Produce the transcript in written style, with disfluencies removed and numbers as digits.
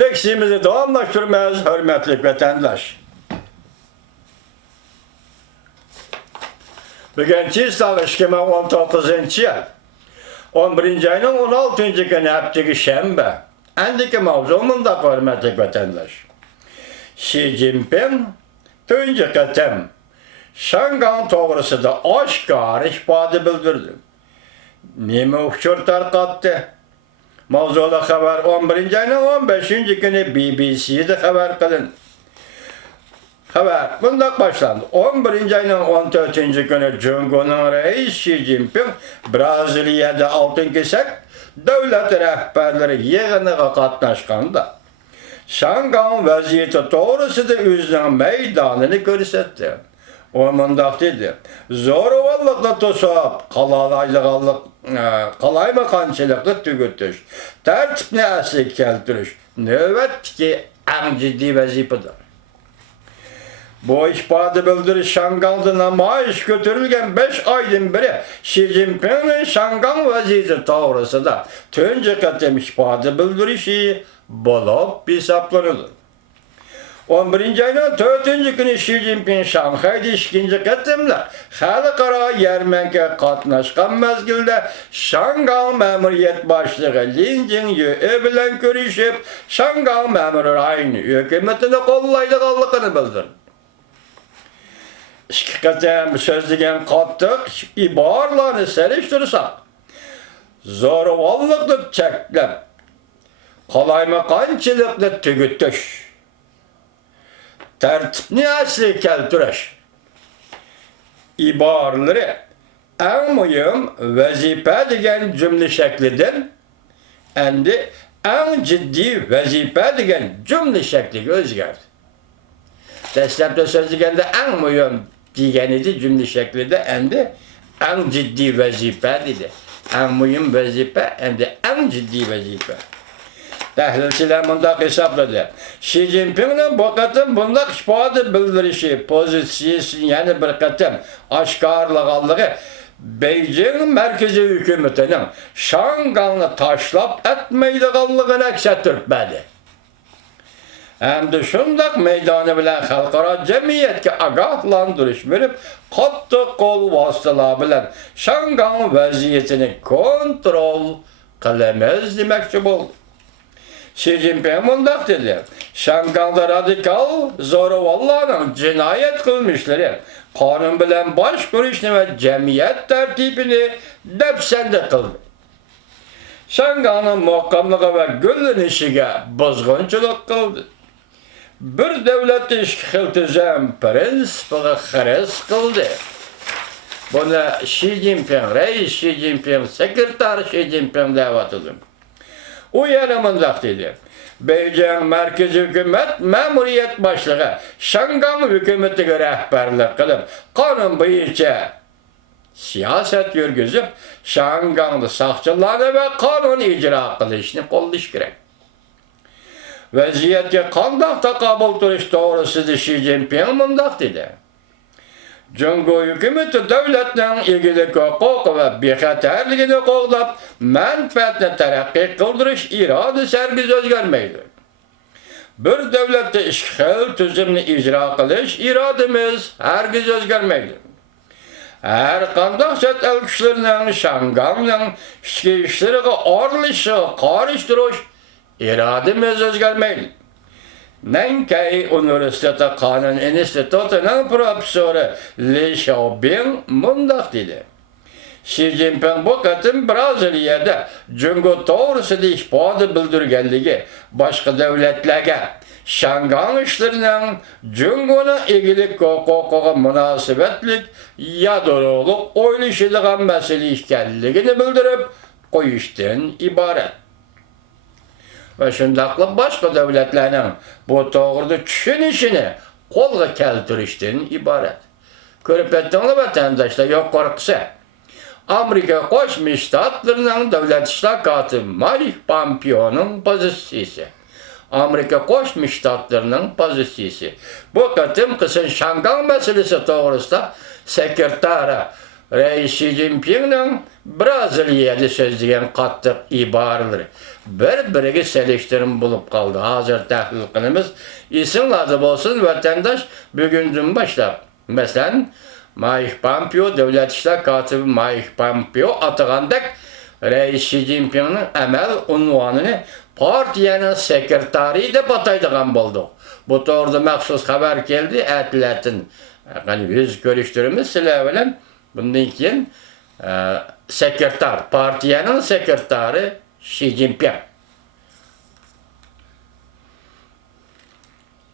Leksimizi devamlaştırmayız, hürmetli vatandaş. Bugün Çiğstal 2019 yıl 11. ayının 16. günü haftada Şembe. Endiki mavzumunda hürmetli vatandaş. Xi Jinping tünce katem Şangan doğrusu da aşkar işbadı bildirdi. Nime uçur tarqatdı? Mavzula haber 11. ayının 15. günü BBC'de haber kılın. Haber bundan başlandı. 11. ayının 14. günü Cumhurbaşkanı Reis Xi Jinping Brazilya'da altın kesek devlet rehberleri yığınıga katnaşkanda Şangan vaziyeti doğrusu da özünün meydanını görsetti. O mundaq dedi. Zoravallıqla tosap, qalaymakançılıqlı tügütüş, tertipni əsli keltiriş, növbətki ən ciddi vəzifidir. Bu işbadı bildiriş Şangan'da namayiş götürülgen 5 aydan beri Xi Jinping'in Şangan vaziyeti doğrusu da tünce katem işbadı bildirişi bulup hesaplanılır. 11. ayının 4. günü Xi Jinping Şanghay'da 2. katemle halkara yermenke katnaşkan mezgilde Şangan memuriyet başlığı Lin Jingyu bilen görüşüp Şangan memuru aynı hükümetine kollaylıqallıqını bildirdi. İki katem sözlügen kattık ibarlarını seriştirsak zorvallıklı çeklem qalaymakançılıklı tügütüş tertipni əsli keltiriş ibarları en mühim vazife degen cümle şeklidir. Endi en ciddi vazife degen cümle şekli özgerdi. Deslepte sözlügende en mühim degenidir cümle şeklide endi en ciddi vazife dedi. En mühim vazife endi en ciddi vazife. Təhlilçilər bundaq hesapladı. Xi Jinping'in bu qatım bundaq işbadı bildirişi, pozisiyasını yani bir qatım aşkarlıqallığı Beijing merkezi hükümetinin Şangan'ı taşlap etmeydiğallığını eksettirtmedi. Hem de şundaq meydanı bilen halkara cemiyetke agahlandırış verip katı kol vasıtalar bilen Şangan vaziyetini kontrol kılamaz demekçi oldu. Xi Jinping mundaq dedi. Şangan'da radikal zoravallarının cinayet kılmışları kanun bilen baş görüşünü ve cemiyet tertibini depsende kıldı. Şangan'ın muhkamlığı ve gülünüşüge bozgunçuluk kıldı. Bir devlet işgiltizem prensipini xeres kıldı. Bunu Xi Jinping, Reis Xi Jinping, sekreter Xi Jinping davatıdır. O yarımındaq dedi. Beijing merkezi hükümet memuriyet başlığı Şangan hükümetine rehberlik kılıp kanun boyunca siyaset yürgüzüp Şangan'da sakçılarını ve kanun icra kılışını kollaş gerek. Vaziyetke kandaq takabul duruş doğrusudur Xi Jinping mundaq dedi. Cumhur hükümeti devletinin ilgili hukuk ve bexaterliğini qoğlap menfaatini terakki kıldırış iradı sergiz özgermeydi. Bir devlette işgal tüzümünü icra kılış iradimiz hergiz özgermeydi. Her kandaq set elkişlerinin Şangan'ın içki işleri arılışı, karıştırış iradimiz özgermeydi. Nankai Üniversitesi Kanun Enstitüsü'nün profesörü Li Xiaobing mundaq dedi. Xi Jinping bu katım Brazilya'da Cumhur doğrusu da işbadı bildirgenligi başka devletlerge Şangan işlerinin Cumhur'un ilgili hukuku münasebetlik yadıroluk oyluşuluğun mesele işgalliğini bildirip koyuştan ibaret. Ve şundaqlı başka devletlerin bu doğruda düşünüşünü kolga keltirişten ibaret. Körüp ettiğiniz vatandaşlar yok korkusu. Amerika Koşmuş Ştatlarının devlet iştakatı Mike Pompeo'nun pozisyası. Amerika Koşmuş Ştatlarının pozisyası. Bu katım kısın Şangan meselesi doğrusunda sekreteri Reis Xi Jinping'nin Braziliyada sözleyen qattiq ibaralari bir-biriga selektirim bulup kaldı. Hazır tahlilqinimiz isimladı bolsun vatandaş bugünden başlap. Mesela Mike Pompeo, Devlet İşler Katibi Mike Pompeo atığandak Reis Xi Jinping'nin emel unvanını partiyanın sekretari de bataydıgan buldu. Bu doğruda məxsus haber geldi, ətlətin. Yani yüz görüştürümüz sizler bilen bundan keyin sekreter, partiyanın sekretari Xi Jinping.